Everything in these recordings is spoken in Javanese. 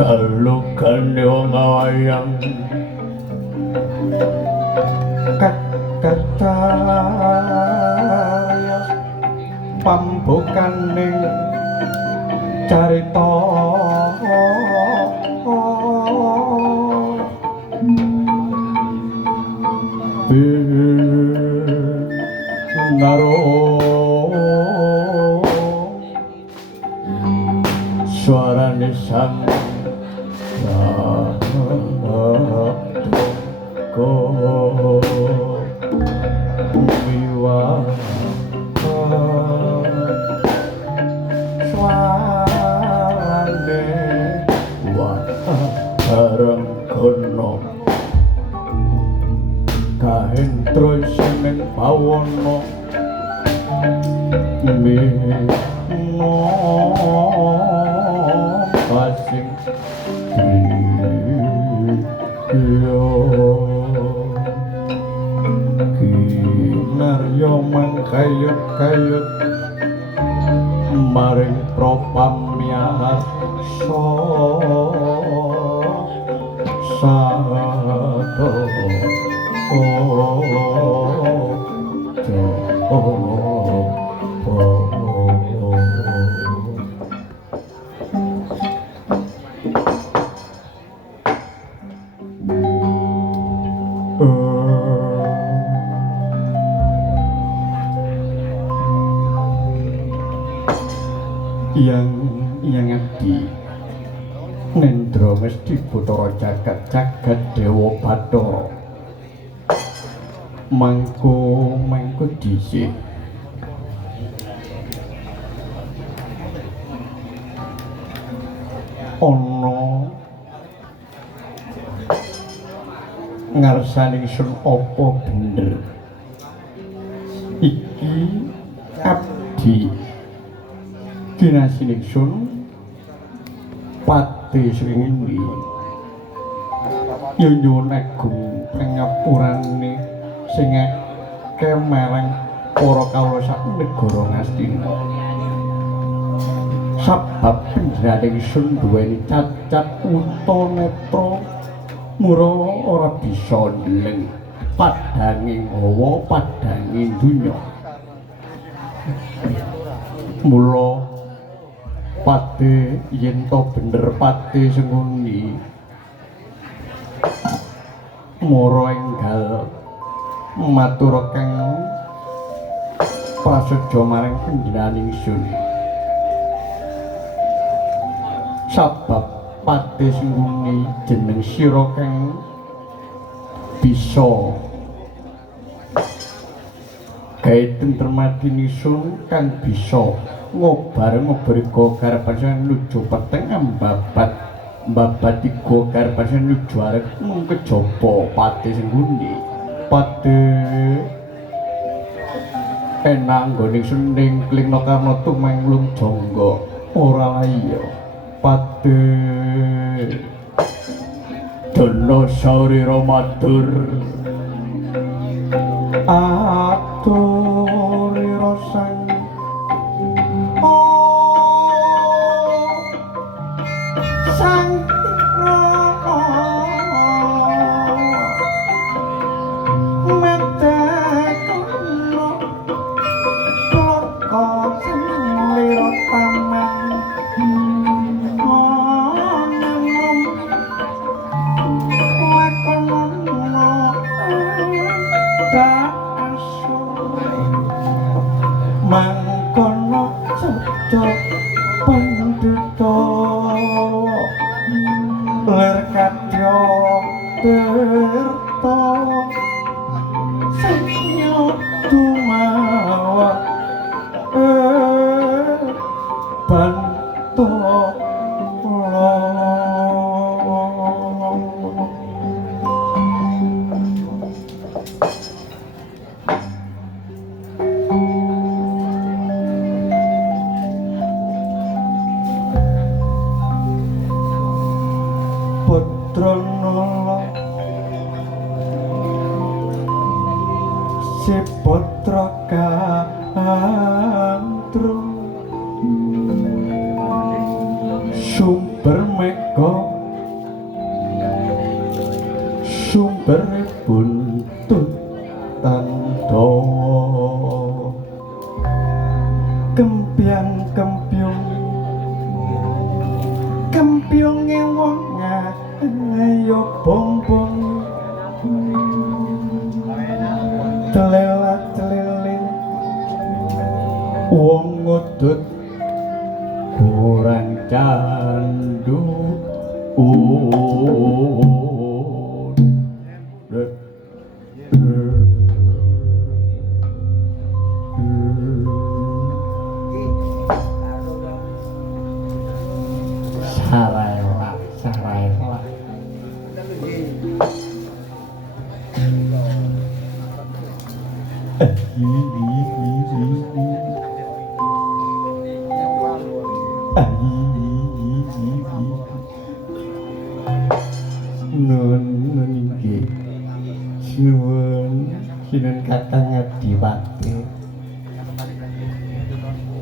Salukan wong wayang kakataya pambukaning carita naro suarane sang ko miwa suarane wa bareng kono kahendro seneng pawono mino pasing yo kinaryo mangkayut-kayut maring propamyar sato yang abdi Nendra mesti Bathara jagat Dewa Bathara mangko dhisik ana ngarsaning sun apa bener iki Winasining sun pati srenguni yo nyuwun agung pangapurane sing akeh marang para kawula sak negara Ngastina. Sabab panjenengan sun duweni cacat uta netra mura ora bisa ndeleng padhanging hawa padhanging donya. Mula pati yen to bener pati senguni mara enggal matur kang prasaja marang panjenengan ingsun. Sabab pati senguni jeneng sira kang bisa gawe tentrem ingsun kang bisa ngobari gogarapan sing nuju peteng mbabat tiga garapan sing nuju arep mung kejaba pati senguni. Pati enak nggone ingsun ning klingna karna tumanglung jangga ora iya. Pati Dana Saurira matur aturira sang sang mangkono cocok pendeta ler kadya tirta senyo tumawa bantu si putra kantru sumber mega sumber buntut tanda kempiang kempiung kempiunge wong ayo bongbong telelat telilin wong ngudut kurang candu sarela nun inggih sinuwun Kakang Adiwati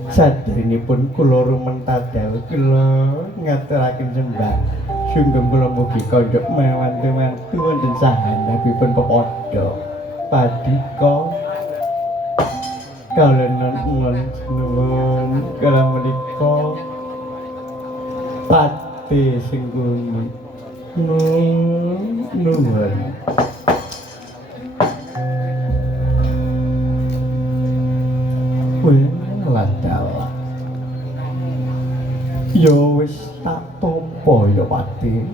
sadèrèngipun kula rumentadawu kula ngaturaken sembah sungkem kula mugi kandhak mantu-mantu wonten sahandapipun pepadha padika kalenan nuwun kala menika pati singguni nuwun ladal yo wis tak tampa ya Pati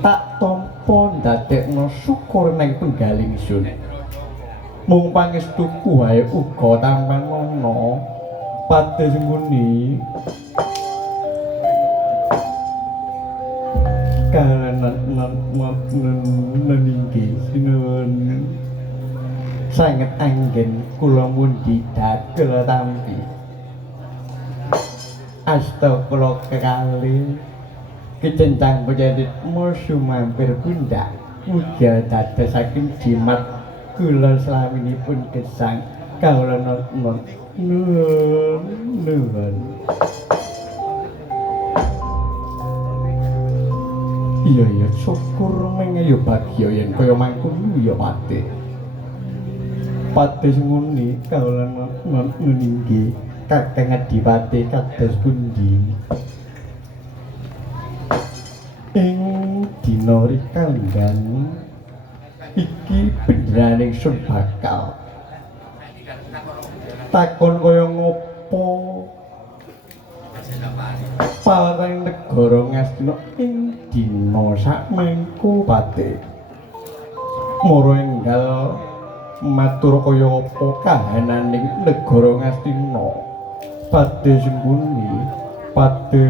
tak tampa ndadekno syukur nang penggaling ingsun mung pangestuku wae uga tampan ana Pati sembuni meninggi sinuwun sanget anggen kula mundi dagel tampi Asta kula kekali kecencang penyedit musuh mampir bunda mugia dadosaken jimat kula slaminipun gesang kawula nuwun nuwun. Iya ya syukur mengayo bagya yen kaya mangkono ya Pati. Pati nguni kawula nuwun inggih Kakang Adipati kados pundi. Ing dina rikandhan iki benerane sun bakal takon kaya ngopo pareng negara Ngastina ing dina sakmengko Pati. Mara enggal matur kaya apa kahananing negara Ngastina Pati sembuni Pati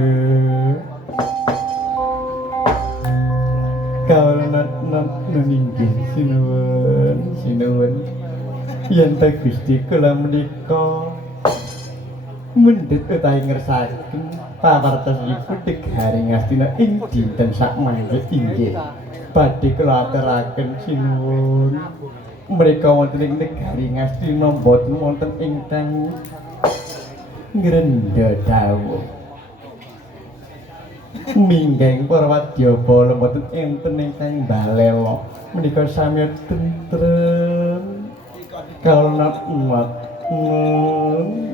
kawalan ninggih sinuwun yen ta Gusti kula menika mundhut utawi ngersakaken pawartosipun negari Ngastina ing dinten sakmangke inggih badhe kula aturaken sinuwun mrika wonten ing negari Ngastina boten wonten ingkang ngrendha dawuh minggeng para wadyabala mboten enten ingkang balela menika sami tentrem kalna umat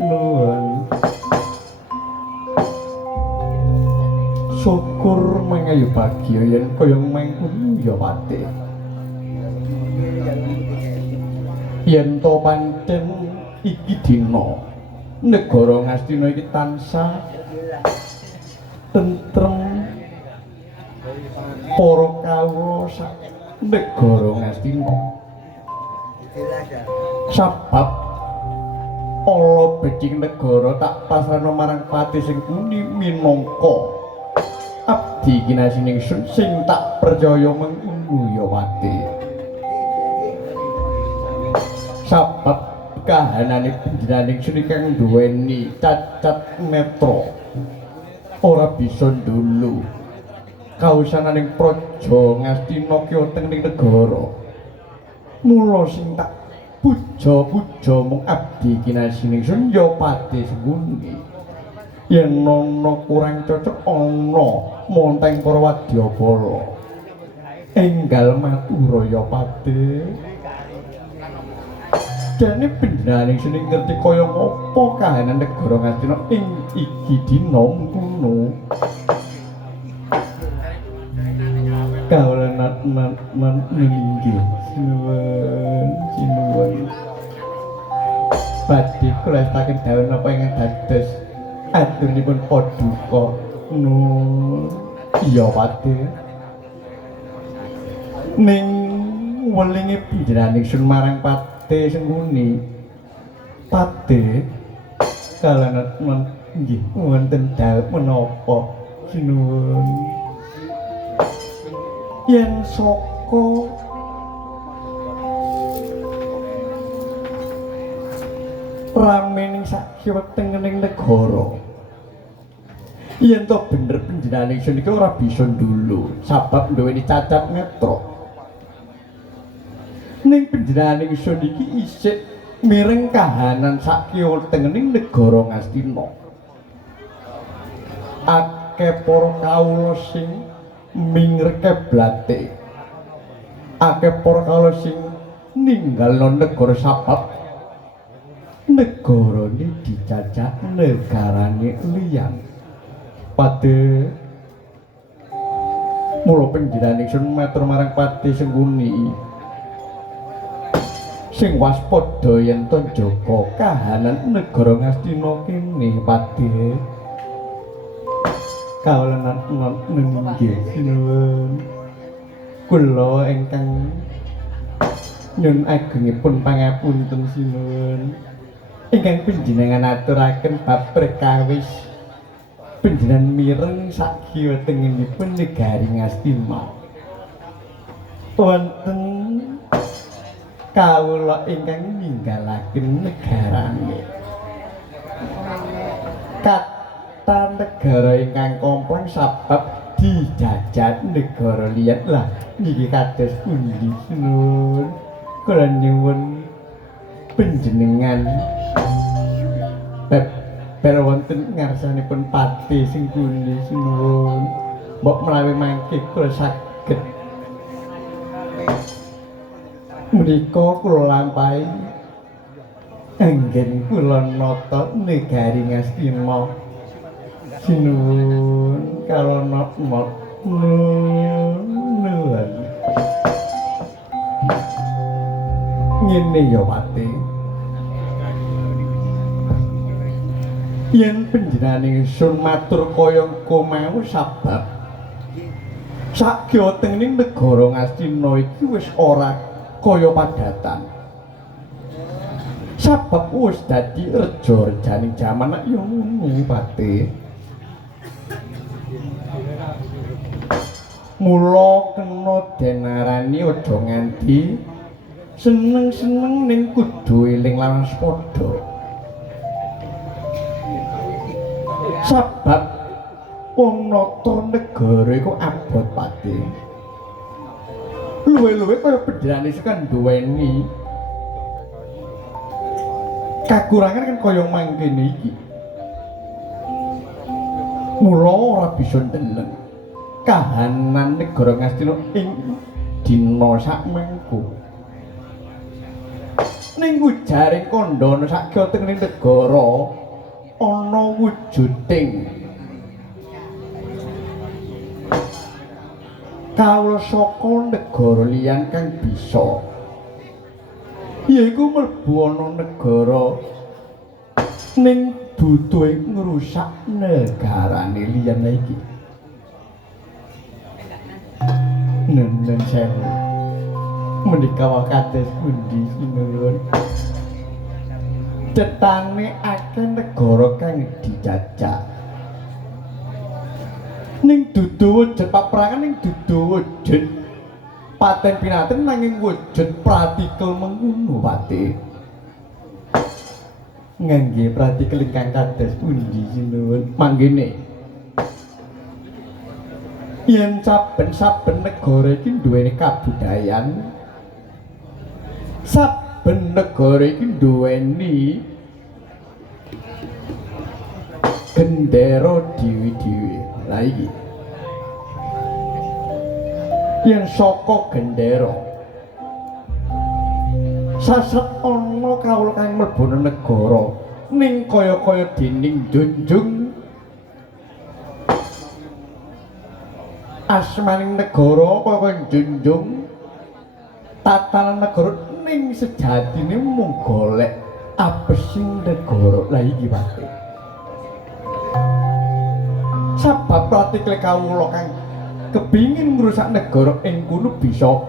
nuwun syukur mangayu bagya yen kaya mangkono ya Pati. Yen to pancen iki dina negara Ngastina iki tansah tentrem para kawula sak negara Ngastina sabab ala becing negara tak pasrahna marang Pati sing muni minangka abdi kinasining sun sing tak percaya mengkono ya Pati. Sabab kahanane panjenenganing sun kang duweni cacat netra ora bisa ndulu kausananing praja Ngastina ki wonten ing negara. Mula sing tak puja-puja mung abdi kinasining sun ya Pati sembuni. Yen ana kurang cocok ana monteng para wadyabala. Enggal matur ya Pati. Dene panjenenganing sun ngerti kaya apa kahanan negara Ngastina ing iki dina mengkono. Kawula ninggih sinuwun badhe kula staken dawuh napa ingkang dados aturipun paduka iya Pati. Ning welinge panjenenganing sun marang Pati sembuni Pati kalanat nggih wonten dawuh menapa sinuwun yen saka ramening sak kiwetengening negara yen to bener panjenenganing sun iki ora bisa ndulu sabab duweni cacat netra ning panjenenganing sun iki isih mireng kahanan sak kiwetengening negara Ngastina akeh para kawula sing mingreke blate akeh para kawula sing ninggalno negara sabab negarane dicacah negarane liyan Pati. Mula panjenenganing sun matur marang Pati sengguni sing waspada yen to njaga kahanan negara Ngastina kene Pati. Kawula ninggih sinuwun kula ingkang nyun agengipun pangapunten sinuwun ingkang panjenengan aturaken bab perkawis panjenengan mireng sak kiwetengenipun negari Ngastina wonten kawula ingkang ninggalaken negarane tata negara ingkang kompleng sabab dijajah negara liyan lah niki kados pundi Nun kula nyuwun panjenengan bab wonten ngarsanipun pati sing pundi Nun mbok menawi mangke kula saged menika kula lampahi anggen kula nata negari Ngastina sinuwun kalana nuwun ngene ya Pati yen panjenengan ingsun matur kaya mau sabab sakya tenging negara Ngastina iki wis ora kaya padatan sabab wis dadi reja-rejaning jaman ya ngono Pati mula kena denarani aja nganti seneng-seneng ning kudu eling lan padha sabab wong nata negara iku abot Pati luwe-luwe kaya bedane sekan duweni kakurangan kan kaya mangkene iki mula ora bisa ndeleng kahanan negara Ngastina ing dina sakmengko ning ujaring kandhana sakya tengene negara ana wujuding kawula saka negara liyan kang bisa yaiku mlebu ana negara ning duduhe ngrusak negarane liyan iki Nun sewu menika wakados pundi sinuwun cetane akeh negara kang dijajah ning dudu wujud paperangan ning dudu wujud paten pinaten nanging wujud pratikel mengono Pati ngangge pratikel ingkang kados pundi sinuwun manggene yen saben-saben negara iki duweni kabudayan saben negara iki duweni gendera dhewe-dhewe lha iki yen saka gendera sasat ana kawula kang mlebu negara ning kaya-kaya dening junjung asmaning negara kaya junjung tatanan negara ning sejatine mung golek apesing negara lha iki Pati sabab praktikle kawula kang kepingin ngrusak negara ing kono bisa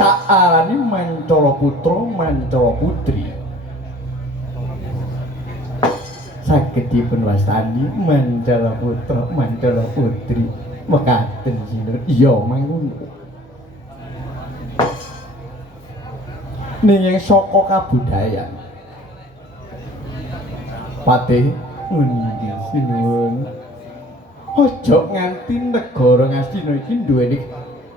tak arani Mancala Putra Mancala Putri saged dipun wastani Mancala Putra Mancala Putri mekaten sinten iya mangkono ning saka kabudayan Pati ngendi sinuwun aja nganti negara Ngastina iki duweni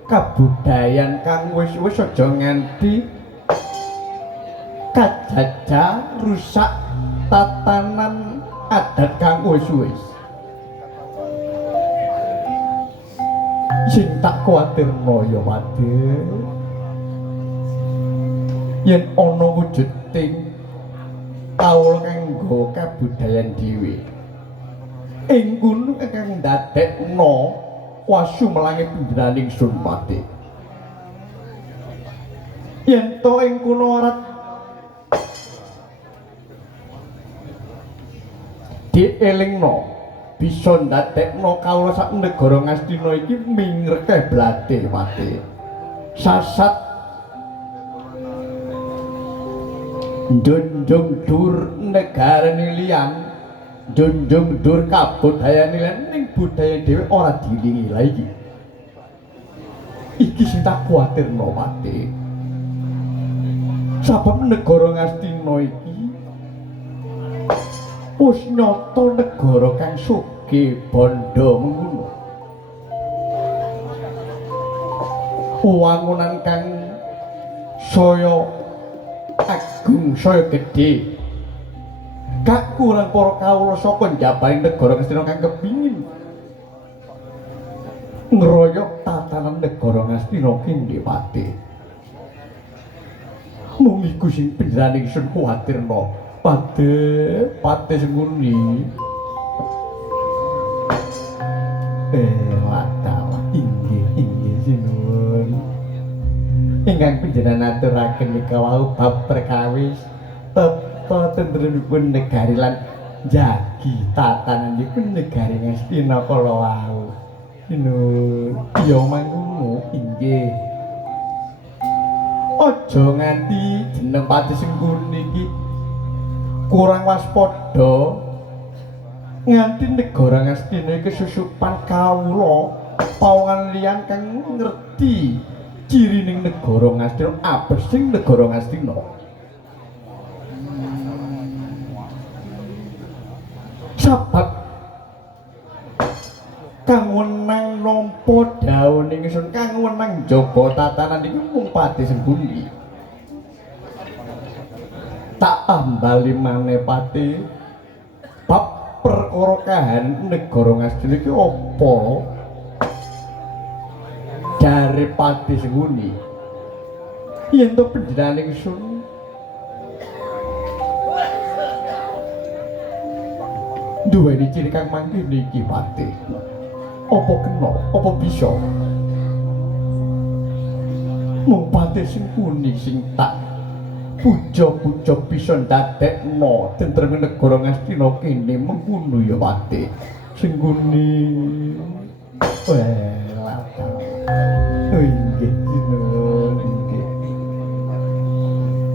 kabudayan kang wis aja nganti kajajah rusak tatanan adat kang wis sing tak kuwatirno ya Pati yen ana wujuding kawula kanggo kabudayan dhewe ing kono kang ndadekno wasu melangi panjenenganing Sun Pati yen to ing kono ora dielingno bisa ndadekno kawula sak negara Ngastina iki mingrekeh blate Pati sasat junjung dur negarane liyan junjung dur kabudayane liyan ning budaya dhewe ora dilingi lha iki sing tak kuwatirno Pati sabab negara Ngastina iki wis nyata negara kang Ki Bondo ngono. Wangunan kang saya agung saya gedhe. Gak kurang para kawula saka njabaning negara Ngastina kang kepingin ngroyok tatanan negara Ngastina kene Pati. Mung iku sing panjenengan ingsun kuwatirna. Pati sing nguni. Watawa inggih sinuwun. Ingkang panjenengan aturaken nika wau bab perkawis tata tentrenipun negari lan jagi tatananipun negari Ngastina kala wau. Sinuwun. Ya mangkono inggih. Aja nganti jeneng Pati Sengguni iki kurang waspada nganti negara Ngastina iki kesusupan kawula pawongan liyan kang ngerti cirining negara Ngastina abesing negara Ngastina. Sabab kang wenang nampa dawuhing ingsun kang wenang jaga tatanan iki mung Pati Sengguni. Tak ambali maneh Pati bab perkara kahan negara Ngastina iki apa? Jare Pati Sengguni. Yen to panjenengan ingsun duweni ciri kang mangkene iki Pati. Apa kena? Apa bisa? Mung Pati Sengguni sing tak puja-puja bisa ndadekno tentreme negara Ngastina kene mengkono ya Pati Sengguni. Inggih sinuwun inggih.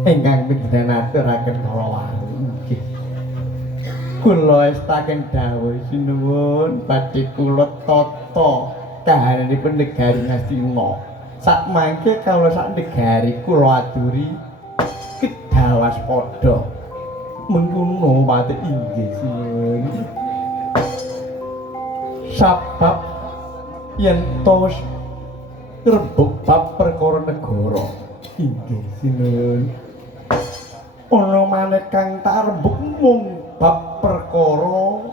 Ingkang panjenengan aturaken kala wau inggih. Kula estaken dawuh sinuwun badhe kula tata kahananipun negari Ngastina. Sak mangke kawula sak negari kula aturi kedawas padha. Mengkono Pati inggih sinuwun. Sabab yen to rembug bab perkara negara inggih sinuwun. Ana maneh kang tak rembug mung bab perkara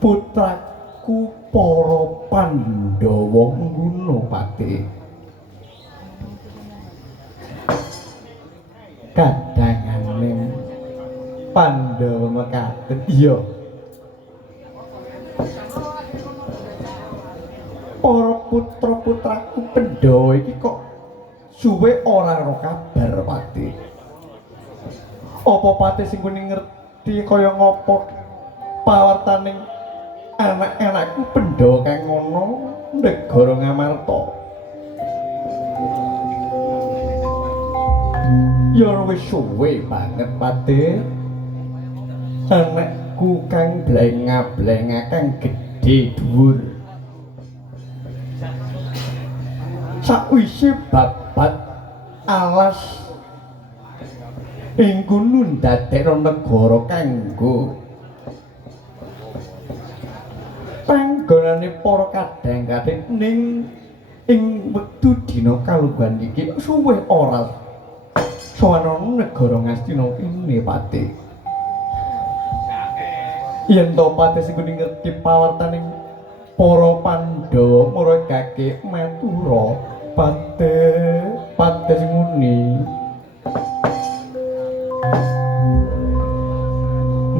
putraku para Pandhawa ngono Pati. Kadangane Pandhawa mekaten iya. Para putra-putraku Pandhawa iki kok suwe ora ora kabar Pati. Apa Pati Sengguni ngerti kaya ngapa pawartaning anak-anakku Pandhawa kang ngono negara Ngamarta? Ya wis suwe banget Pati. Anakku kang blenga-blenga kang gedhe dhuwur. Sakwise babat alas ing kono ndadekno negara kanggo panggonane para kadang-kadang ning ing wektu dina kalungguhan iki suwe ora sowan negara Ngastina ini Pati. Yen to Pati Sengguni ngerti pawartaning para Pandhawa muradake matura Pati Sengguni.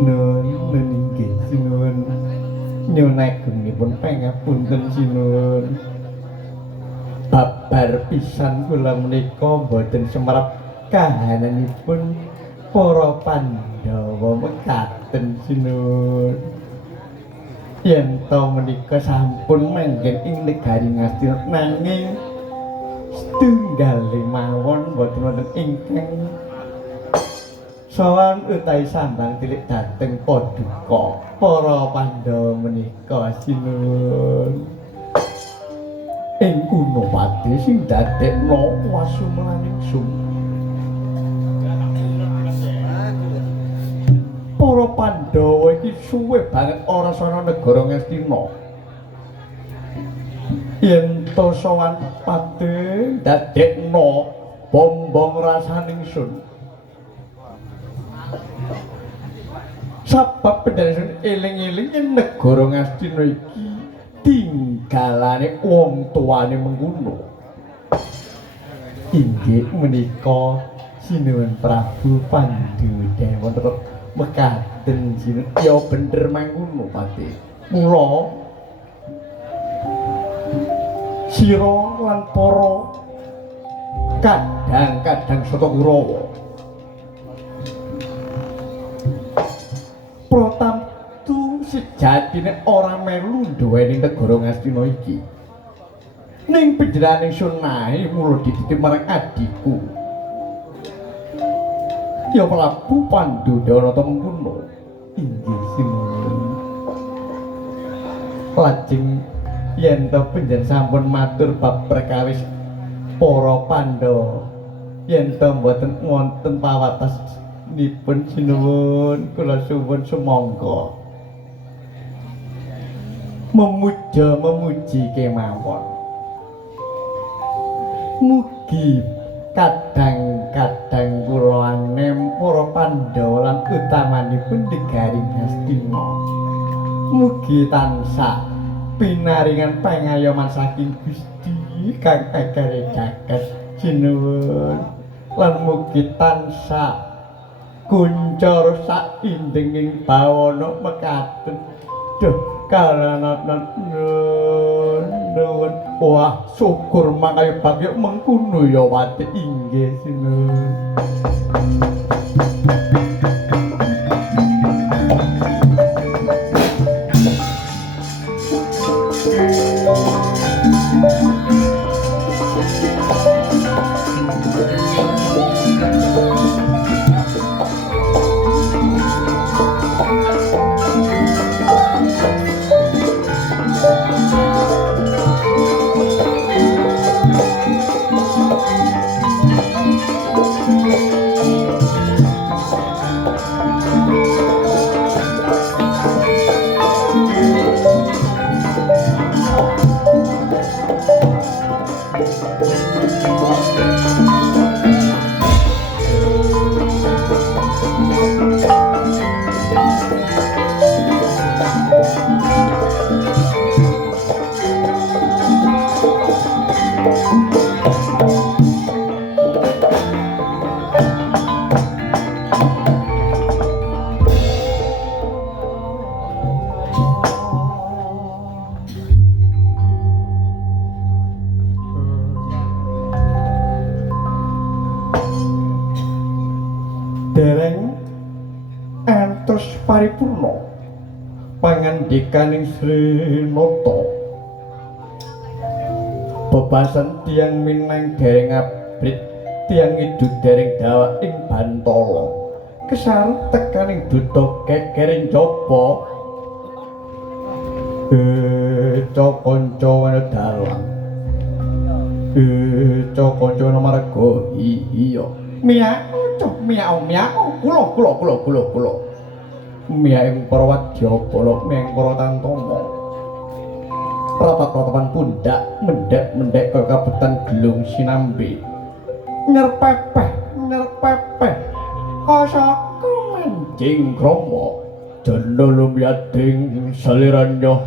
Nun inggih sinuwun. Nyuwun agungipun pangapunten sinuwun. Babar pisan kula menika boten semerap kahananipun para Pandhawa mekaten sinuwun. Yen to menika sampun manggen ing negari Ngastina nanging setunggal mawon boten wonten ingkang sawan utawi sambang tilik dhateng paduka para Pandhawa menika sinuwun. Ing kono Pati sing dadekno wasumlaning sum. Para Pandhawa iki suwe banget ora sono negara Ngastina. Yen to sowan pate dadekno bombong rasaning sun. Sabab pendhasan eling-eling yen negara Ngastina iki tinggalane wong tuane mengkono. Inggih menika sinuwun Prabu Pandhadewan mekaten sinuwun ya bener mangkono Pati. Mula sira lan para kadang-kadang saka Kurawa Pratamtu sejatine ora melu duweni negara Ngastina iki. Ning panjenengan ingsun nae mula dititip marang adikku. Ya Prabu Pandhadewan mengkono. Inggih sinuwun. Lajeng yen to panjenengan sampun matur bab perkawis para Pandhawa, yen to mboten wonten pawatos nipun sinuwun kula suwun sumangga memuji kemawon. Mugi kadang-kadang kula anem para Pandhawa lan utamanipun negari Ngastina. Mugi tansah pinaringan pangayoman saking Gusti kang akare jagat sinuwun. Lan mugi tansah kuncar saindenging bawana mekaten. Duh kalanatan nuwun. Wah, syukur mangkayu bagya mengkono ya Wati. Inggih sinuwun. Dereng antos paripurna pangandikaning Sri Nata bebasan tiyang Minang dereng abrit tiyang Idu dereng dawa ing Bantala kesarep tekaning duta kekering jaba kanca ana dalang kanca ana marga iya miau kula miau ing para wadyabala miau para tantama pratapan pundak mendek kaya kabutan gelung sinambi nyerpepeh kasaka manjing krama jana lumyating saliranya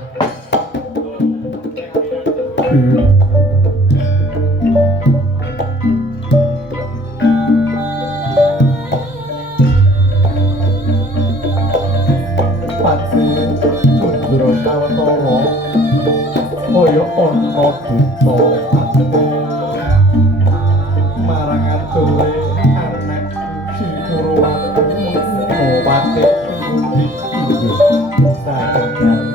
kaya ana duta ati marang atule anak si Kurawati ngobate pundi sareng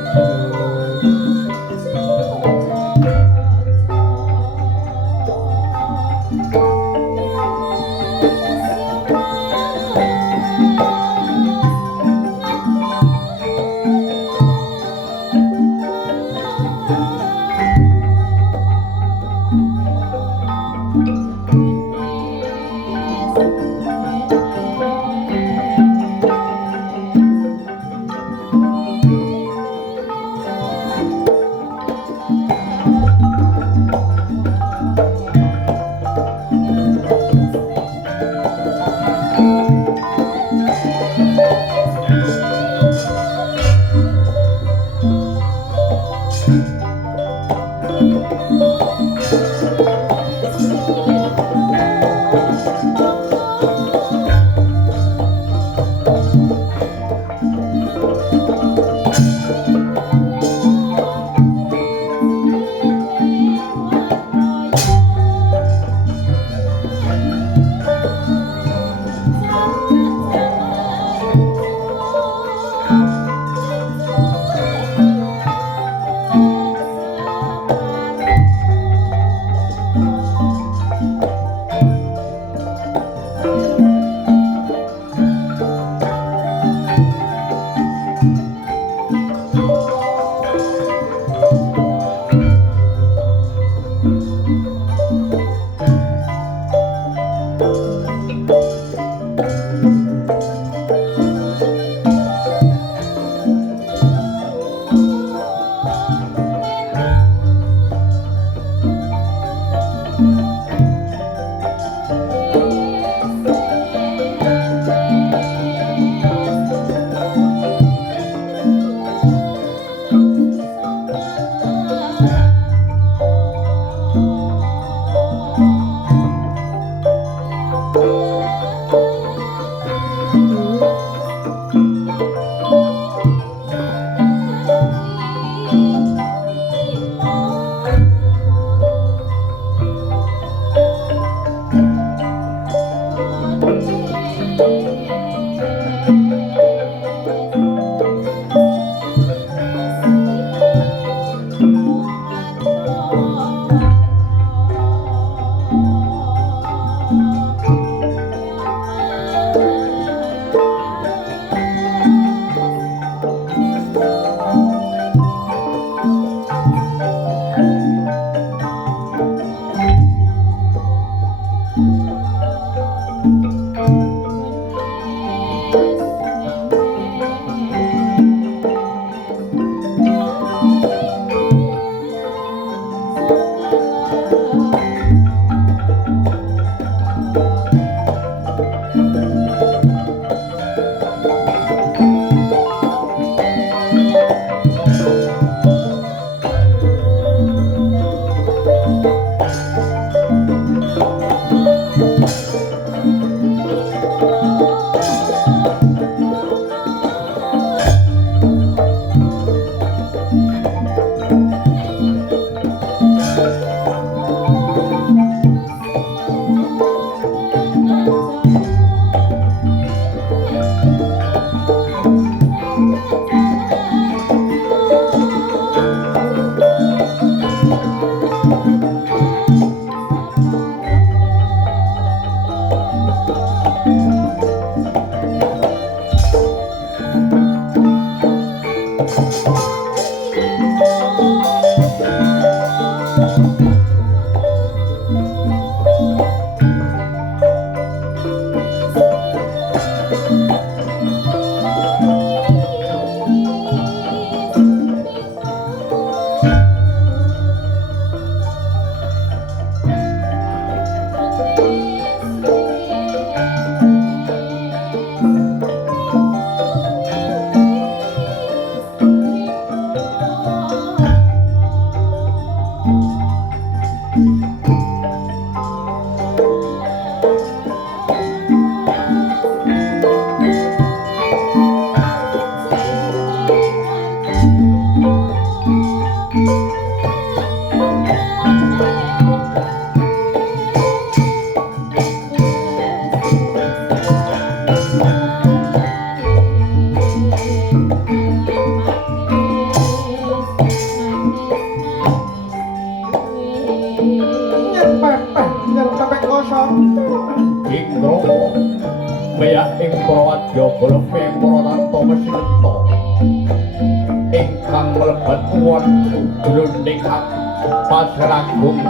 Pasragung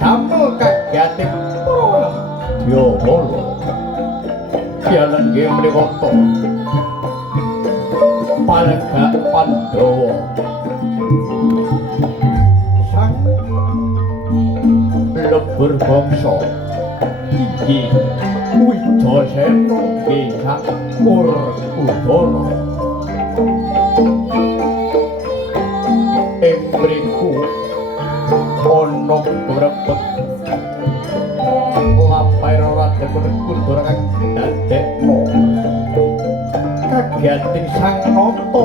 damel kagiyatipun yo bolo jalan nggih menika Palega Pandhawa sang lebur bangsa iki Wijasena gesang Urudara ing mriku ana brebet lampahing Raden Kundara kang dadekno kagiyating sang nata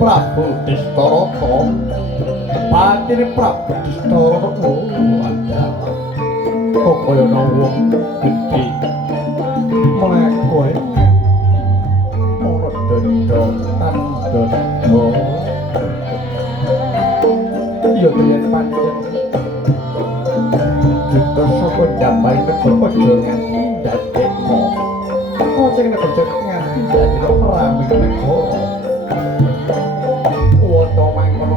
Prabu Distarata patine Prabu Distarata adalah kok kaya wong gedhe mlaku ora denda tandha yo yen pancen kita saka damai negara aja nganti dadekno kok sing negara nganti dadekno rame negara woto mangkono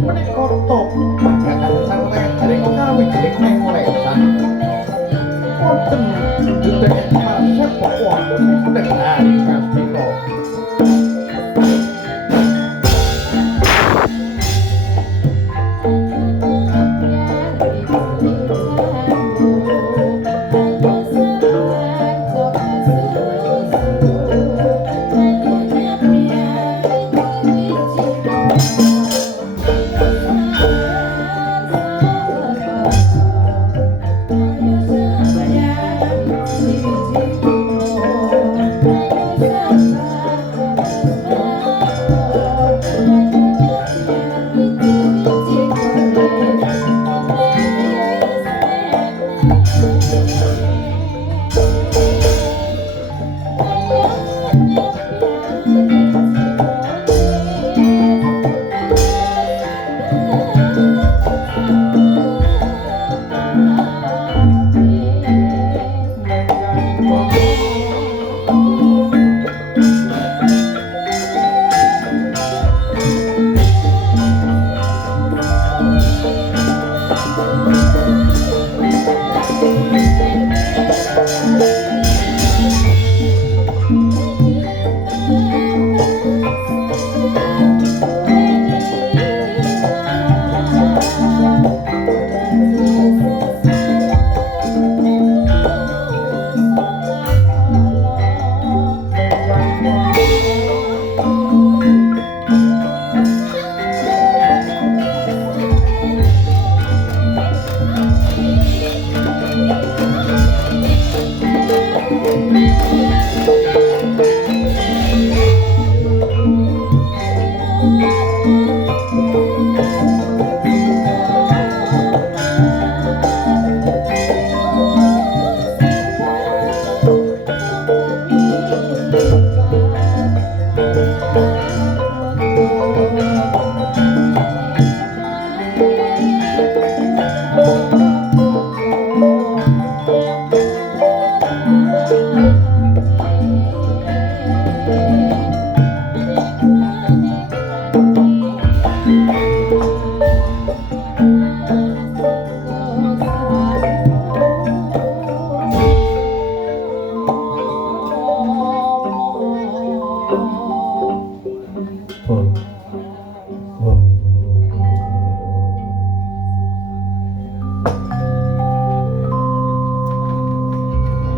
menika top pangkatan sang jaring kawit jaring neng lesan wonten Dek masep wonten negari Kastina.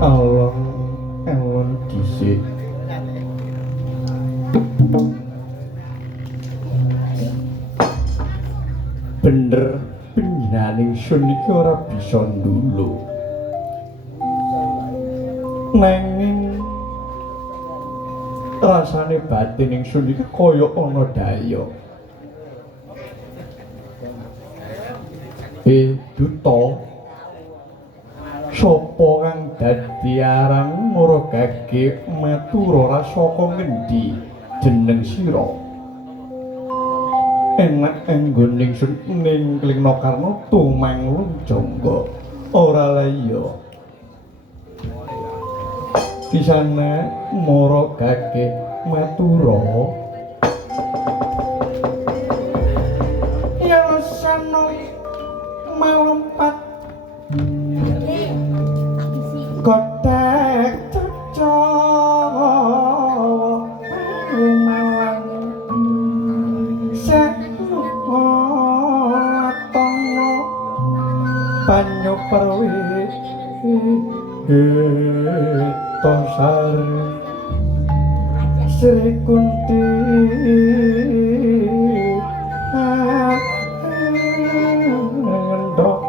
Alon dhisik bener penjinaning sun iki ora bisa ndulu nanging rasane batin ing sun iki kaya ana daya duta sapa kang dadi aran ngurugake matur saka ngendi jeneng sira enak anggoning sun ning Klingna Karna tumanggung jangga ora laya disana ngurugake matura ya sana malompat kotek cocok malang setono banyu perwi tosar Sri Kunti ngendok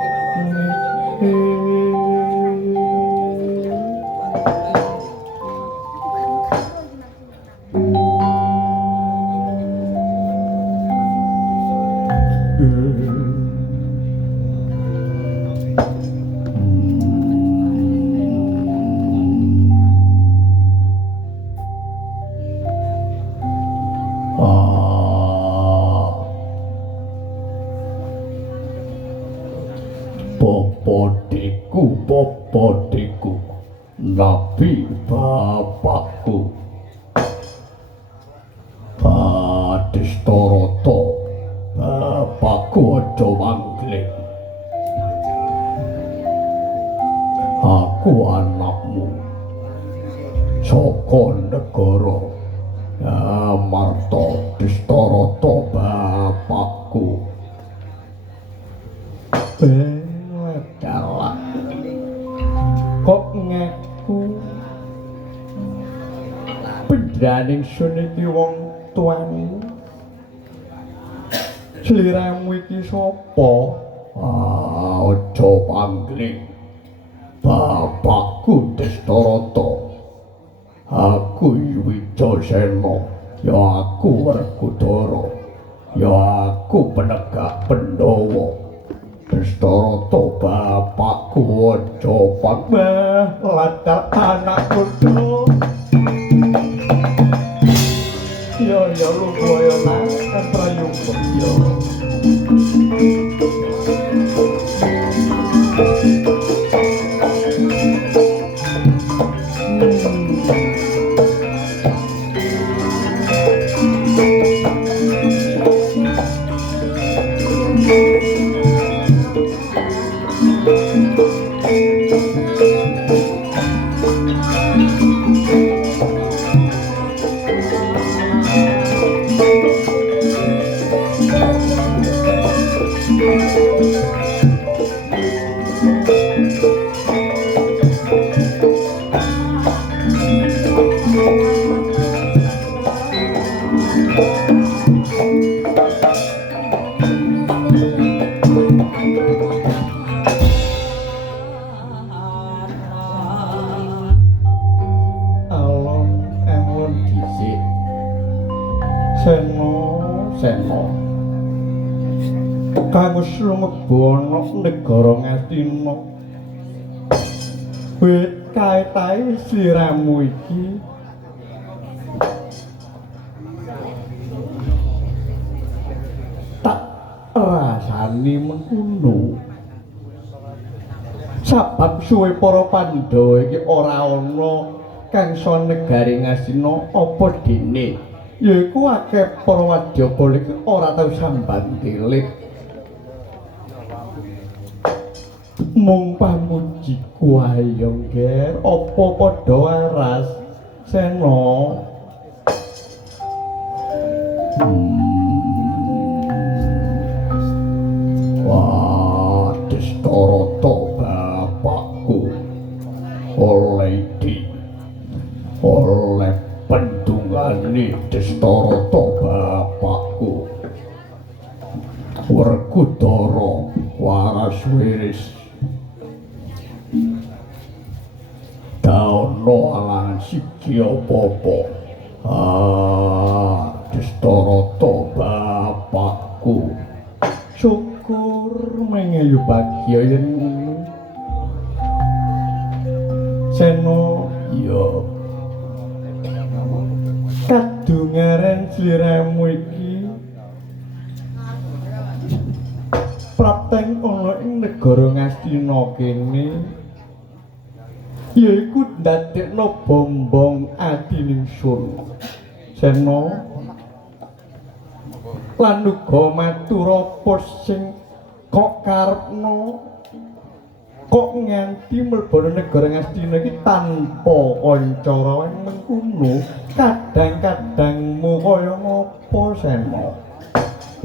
Popodiku Nabi bapakku Adistarata bapakku aja mangling aku anakmu Bendraning sun iki wong tuamu. Sliramu iki sapa? Aja panggling. Bapakku Destarata. Aku Wijasena. Ya aku Werkudara. Ya aku penegak Pandhawa. Destarata bapakku aja panggling. Latar anak kudu. Ya lu boyo kan prayuga ya. Kang slumebono negara Ngastina. Wit kae-kae sliramu iki tak rasani mengkono. Sabab suwe para Pandhawa iki ora ana kang son negari Ngastina apa dene yaiku akeh para wadyabala iki ora tau sambang tilik. Mung pamujiku ayo nger apa padha waras Sena. Wah, Destarata bapakku oleh pendungane Destarata bapakku Werkudara waras wiris daono alangan siji apa-apa. Destarata bapakku syukur mengayu bagya yen Sena. Ya kadungaren sliramu iki prapteng ana ing negara Ngastina kene yaiku ndadekno bombong adining sun Sena lan uga maturapa sing kok karepno kok nganti mlebone negara Ngastina iki tanpa kanca mengkono. Kadang-kadangmu kaya ngapa Sena?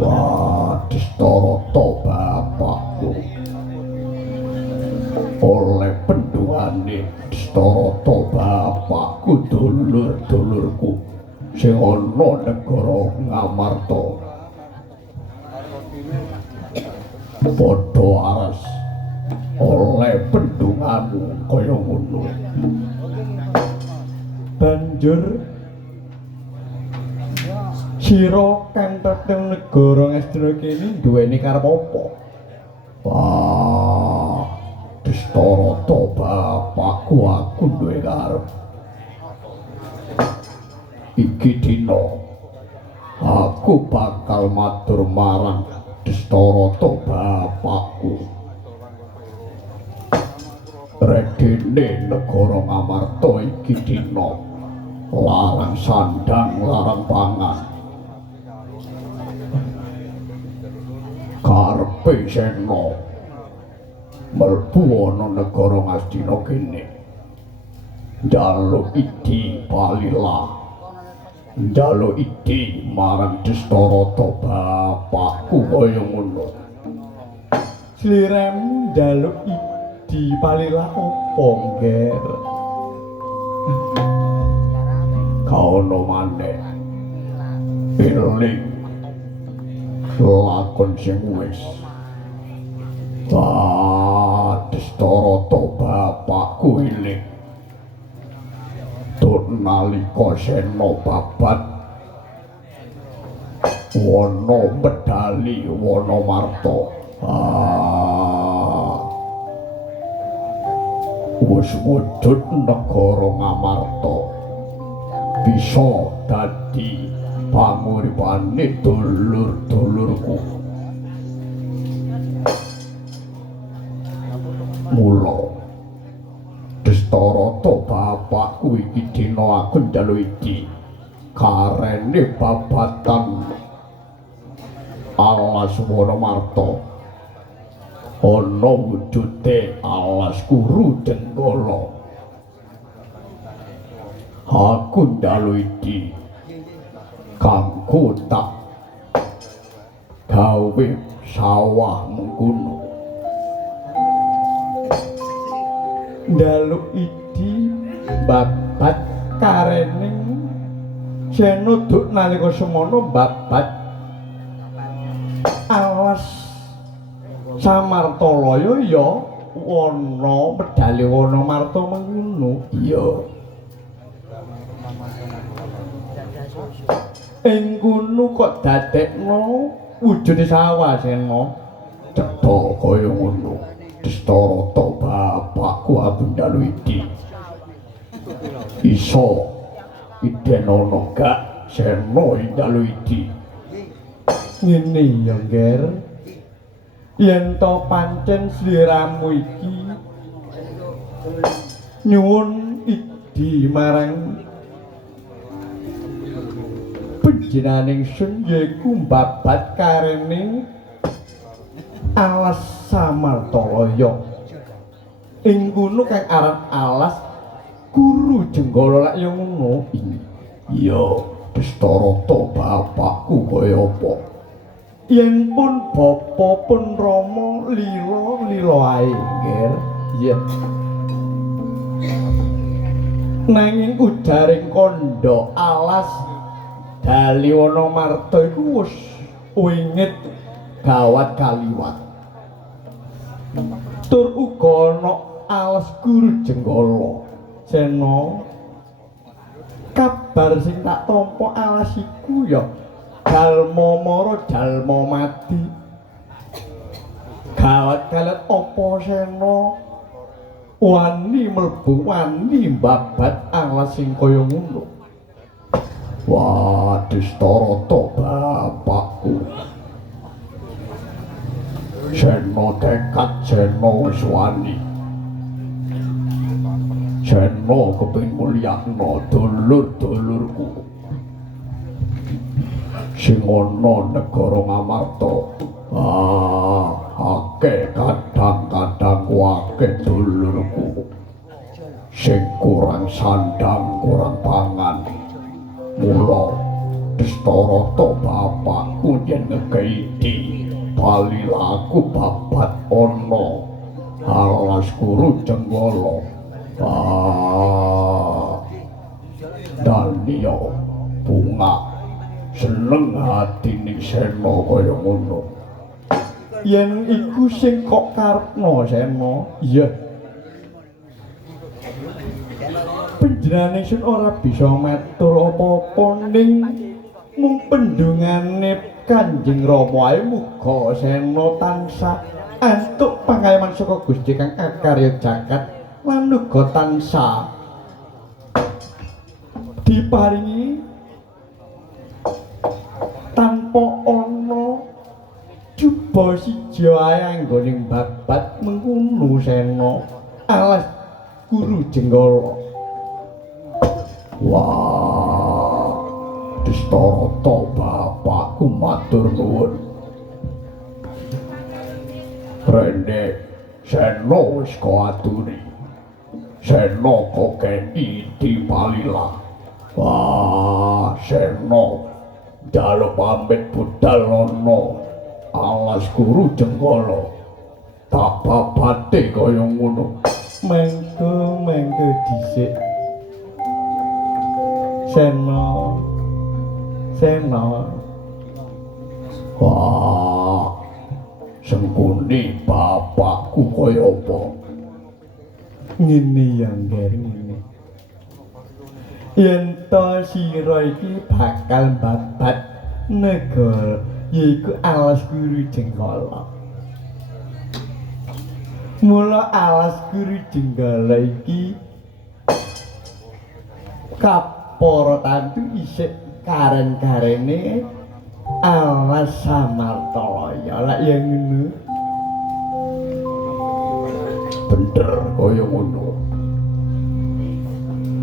Wah, Destarata bapakku oleh pendungane Destarata bapakku dulur-dulurku sing ana negara Ngamarta padha aras oleh pendunganmu kaya ngono. Banjur sira kang teteng negara Ngastina kene duweni karep apa? Wah, Destarata bapakku aku duwe karep. Iki dina aku bakal matur marang Destarata bapakku. Redene negara Ngamarta iki dina larang sandang larang pangan. Karepe Sena mlebu ana negara Ngastina kene njaluk idi palila njaluk idi marang Destarata bapakku kaya ngono. Sliramu njaluk idi palila apa, Nger? kaono maneh eling lakon sing wis Dastarata bapakku eling tur nalika sena babat wana medali wana marta wis wujud negara Ngamarta bisa dadi panguripane dulur-dulurku mula Dastarata bapakku iki dina aku njaluk iki karene babatan alas Wonomarta ana wujude alas Guru Jenggala aku njaluk iki kanggo tak gawe sawah mengkono njaluk iki babat karening senoduk nalika semono babat alas Samartalaya ya wana medali Wonomarta mengkono iya ing kono kok dadekno wujude sawah sena cetha kaya ngono Dastarata bapakku aku njaluk iki iso iden ana gak sena njaluk iki ngene ya Nger yen to pancen sliramu iki nyuwun idi marang panjenenganing sun yaiku babat karene alas Samartalaya ing kono kang aran alas Guru Jenggala lak ya ngono iya Dastarata bapakku kaya apa yen pun bapa pun rama lila ae Nger iya nanging udaring kandha alas Dali Wonomarta iku wis wingit gawat kaliwat tur uga ana alas Guru Jenggala sena kabar sing tak tampa alas iku ya jalma mara jalma mati gawat kalet apa sena wani mlebu wani babat alas sing kaya ngono wah Dastarata bapakku sena tekad sena wis wani sena kepengin mulyakno dulur-dulurku sing ana negara Ngamarta akeh kadang-kadang akeh dulurku sing kurang sandang kurang pangan mula Dastarata bapakku yen ngekeiti bali laku babat ana alas Guru Jenggala dan dia bunga seneng hatine sena kaya ngono yen iku sing kok karepno sena iya panjenengan sun ora bisa matur apa-apa ning mung pendungane Kanjeng Rama ae muga sena tansah antuk pangayoman saka Gusti kang akarya jagat lan uga tansah diparingi tanpa ana juba siji ae anggoning babat mengkono sena alas Guru Jenggala wah Dastarata bapakku matur nuwun rene sena wis katuri sena kokeni dipalila wah sena njaluk pamit budal ana alas Guru Jenggala tak babate kaya ngono mengko dhisik Sena Sena wah sengkuni bapakku kaya apa ngene ya ngger ngene yen to sira iki bakal babat negara yaiku alas guru jenggala mula alas guru jenggala iki kapara tantu isih karen-karene alas Samartalaya lak ya ngono bener kaya ngono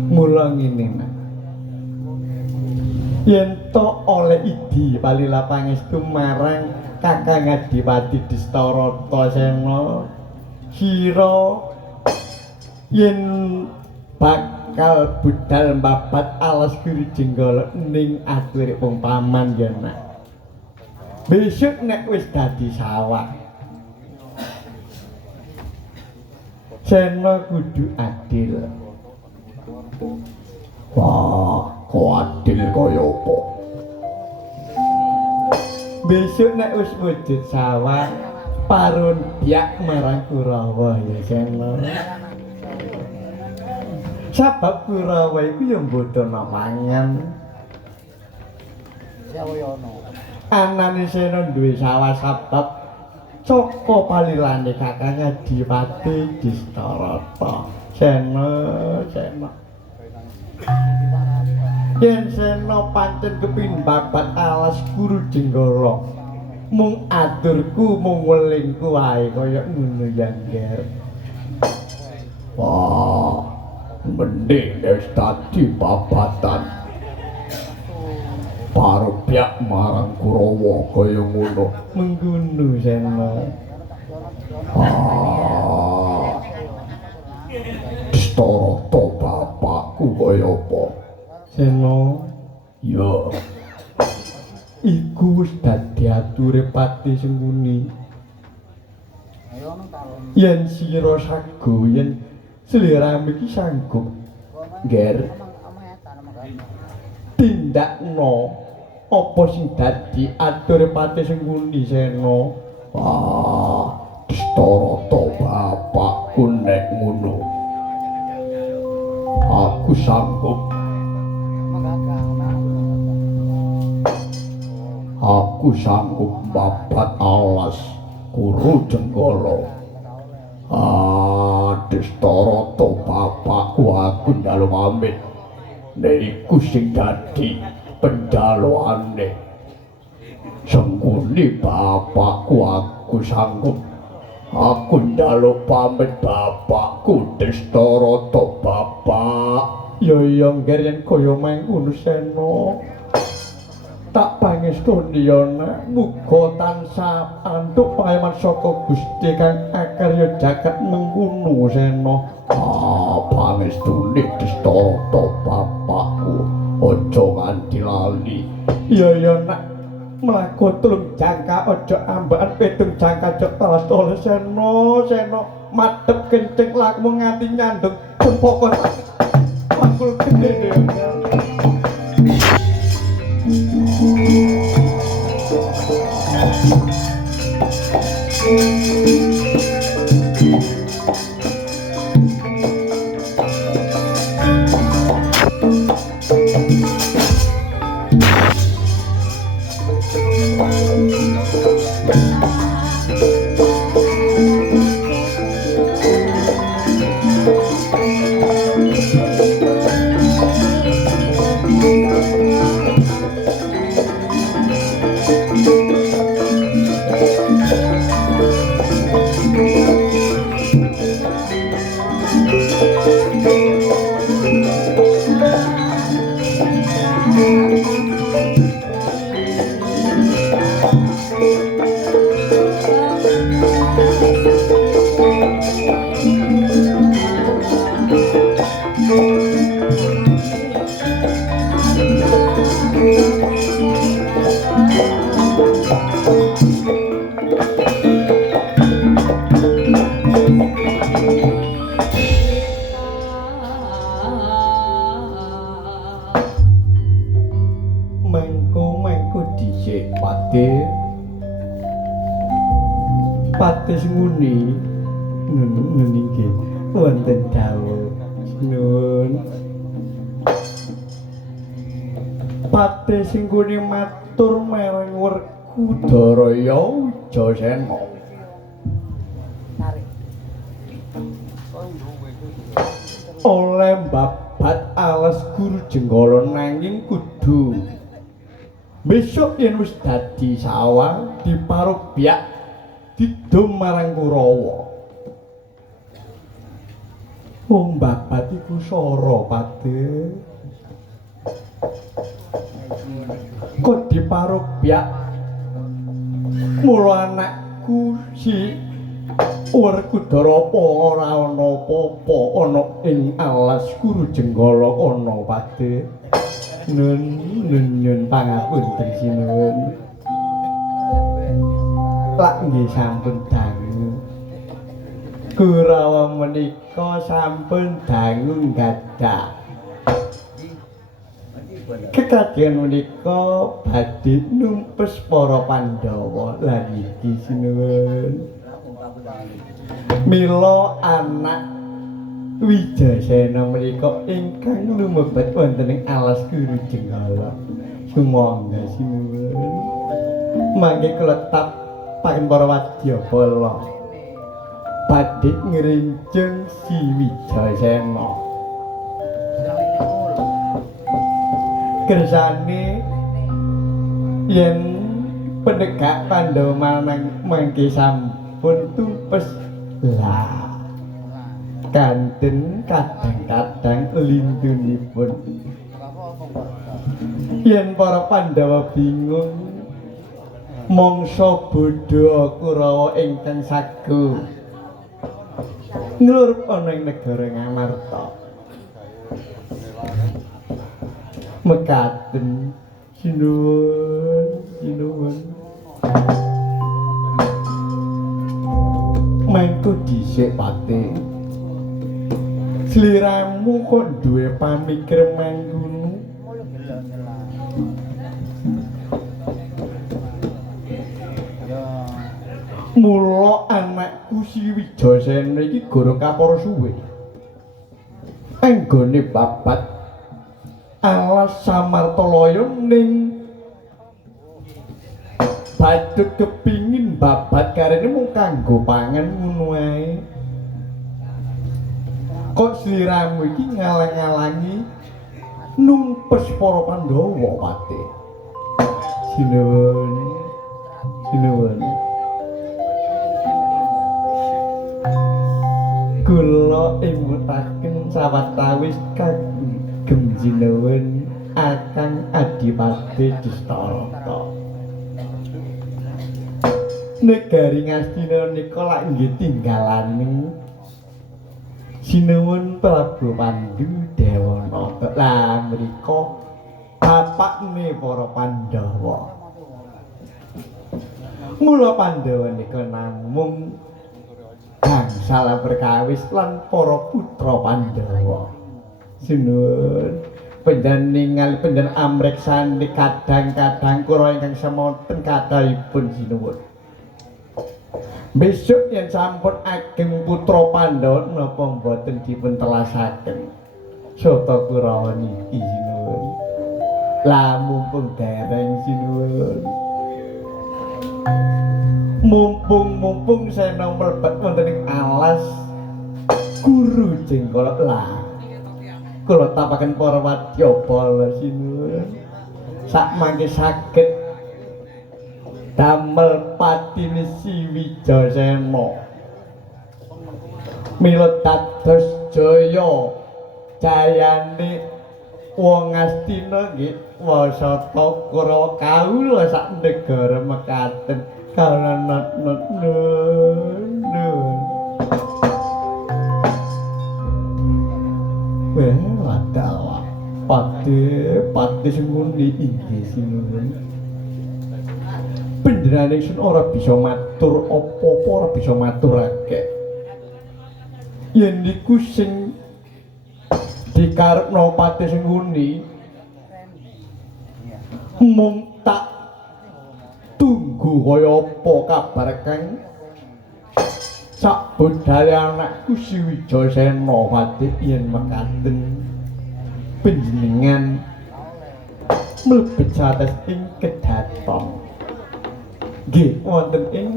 mula ngene nak yen to oleh idi palila pangestu marang Kakang Adipati Distarata Sena sira yen bakal budal mbabat alas guru jenggala ning aturip wong paman ya nak besok nek wis dadi sawah Sena kudu adil wah kok adil kaya apa besok nek wis wujud sawah parun biak marang Kurawa ya Sena sabab Kurawa iku ya mbodono mangan anane Sena duwe sawah sabab saka palilane Kakang Adipati Distarata Sena yen Sena pancen kepin babat alas guru jenggala mung aturku mung welingku wae kaya ngono ya ngger wah mending wis dadi babatan parubyak marang Kurawa kaya ngono mengguno Sena Distarata bapakku kaya apa Sena ya iku wis dadi ature Pati Sengkuni yen sira sago yen sliramu iki sanggup ngger tindakno apa sing dadi atur Pati Sengkuni Sena Distarata bapakku nek ngono aku sanggup babat alas guru jenggala Distarata bapakku aku njaluk pamit niku sing dadi penjaluane Sengkuni bapakku aku sanggup aku njaluk pamit bapakku Distarata bapak ya ngger yen kaya mengkono Sena tak pangestuni ya nak muga tansah antuk paeman saka Gusti kang akarya jagat mengkono Sena pangestuni Distarata bapakku aja nganti lali ya nak mlaku telung jangka aja ambakan pitung jangka aja talas-talas Sena madhep kenceng lakmu nganti nyandung pokok makul gede patis nguni nun inggih wonten dawuh nun patis nguni matur marang Werkudara Ujasena oleh babat alas Guru Jenggala nanging kudu besok yen wis dadi sawang diparubyak didum marang Kurawa. Wong babat iku sora Pate. Kok diparubyak mula anakku si Werkudara apa ora ana apa-apa ana ing alas Guru Jenggala ana Pate. Nun pangapunten sinuwun. Lak nggih sampun dangu. Kurawa menika sampun dangu gadhah. Kekadian menika badhe numpes para Pandhawa lan iki sinuwun. Mila anak Wijasena menika ingkang lumebet wonten ing alas Guru Jenggala. Sumangga sinuwun. Mangke kula tapaken para wadyabala badhe ngrenjeng si Wijasena. Kersane yen pendegak Pandhawa manang mangke sampun tumpes lah kanten kadang-kadang lindunipun yen para Pandhawa bingung mangsa bodho Kurawa ingkang sagu nglurup ana ing negara Ngamarta mekaten sinuwun mengko dhisik Pate sliramu kok duwe pamikir mangkono mula anakku si Wijasena iki goro kapara suwe anggone babat alas Samartalaya ning badhe kepingin babat karene mung kanggo pangan ngono ae. Kok sliramu iki ngalang-alangi numpes para Pandhawa Pate. Sinuwun. Kula imutaken sawetawis kagem jinuwun Kakang Adipati Dustarata. Negari Ngastina nika lak nggih tinggalane sinuwun Prabu Pandhu Dewanata. Lah mriku bapakne para Pandhawa. Mula Pandhawa nika namung gangsal perkawis lan para putra Pandhawa. Sinuwun panjenengan panjenengan amreksani kadang-kadang kula ingkang semonten kathahipun sinuwun. Besok yen sampun ageng putra Pandhawa napa mboten dipun telasaken Sata Kurawa niki sinuwun. Lah mumpung dereng sinuwun. Mumpung sena mlebet wonten ing alas Guru Jenggala lah. Kula tapaken para wadyabala sinuwun. Sak mangke saged damel patine si Wijasena. Mila dados jaya jayane wong Astina nggih wasata Kurawa kawula sak negara mekaten kalanat nun. Weh wadawa pati semuni inggih sinuwun. Panjenengan sun ora bisa matur apa-apa, ora bisa maturake. Yen niku sing dikarepno Pati Sengkuni mung tak tunggu kaya apa kabar Kang sak budale anakku Siwijasena Pati yen mekaten panjenengan mlebet sates ing kedaton nggih wonten ing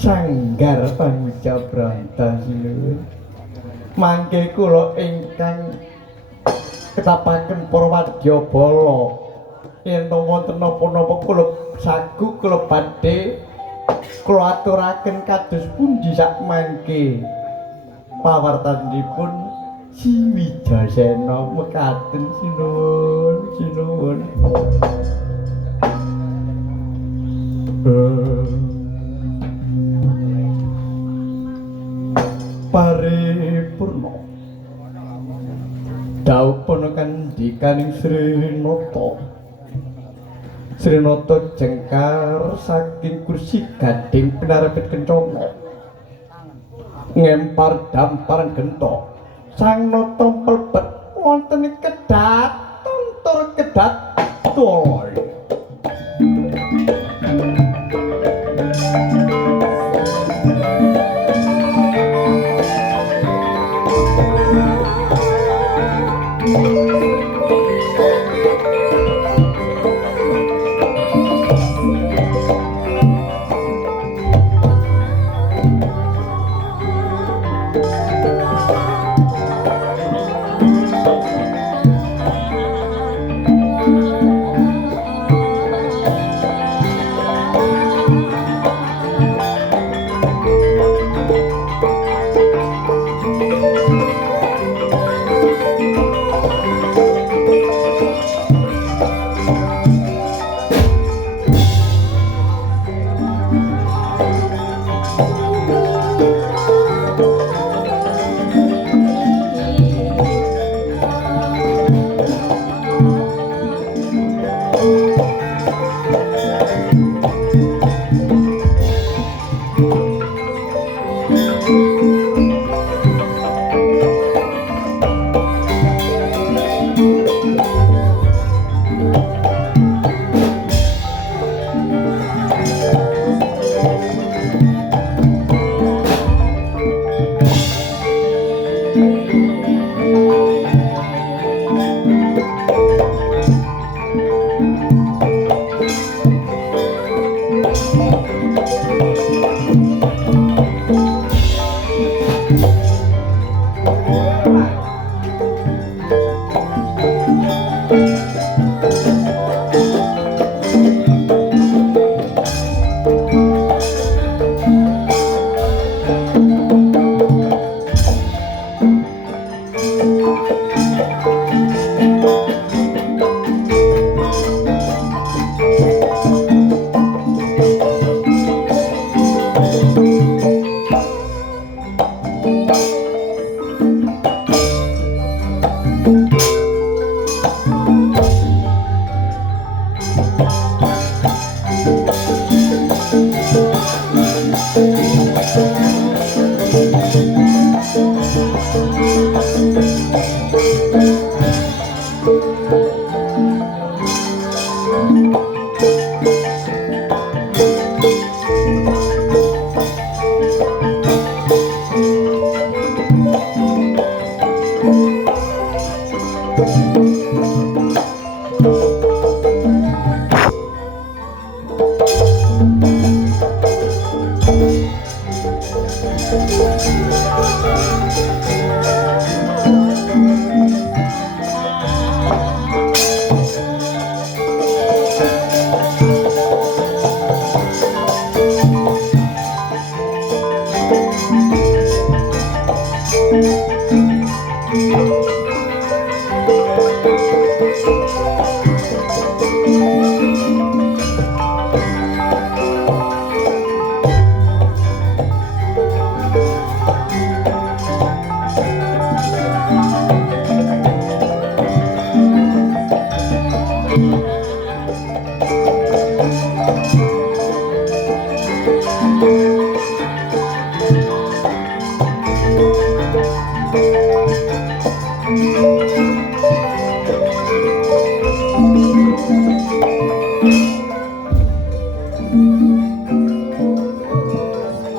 Sanggar Pancabranta sinuwun mangke kula ingkang ketapaken para wadyabala yen wonten napa-napa kula sagu kula badhe kula aturaken kados pundi sak mangke pawartanipun Siwijasena mekaten sinuwun paripurna dawuh panakandikaning Srinata jengkar saking kursi gading pinarepit kencana ngempar damparan genta sang nata mlebet wonten ing kedaton tur kedat toy Thank you.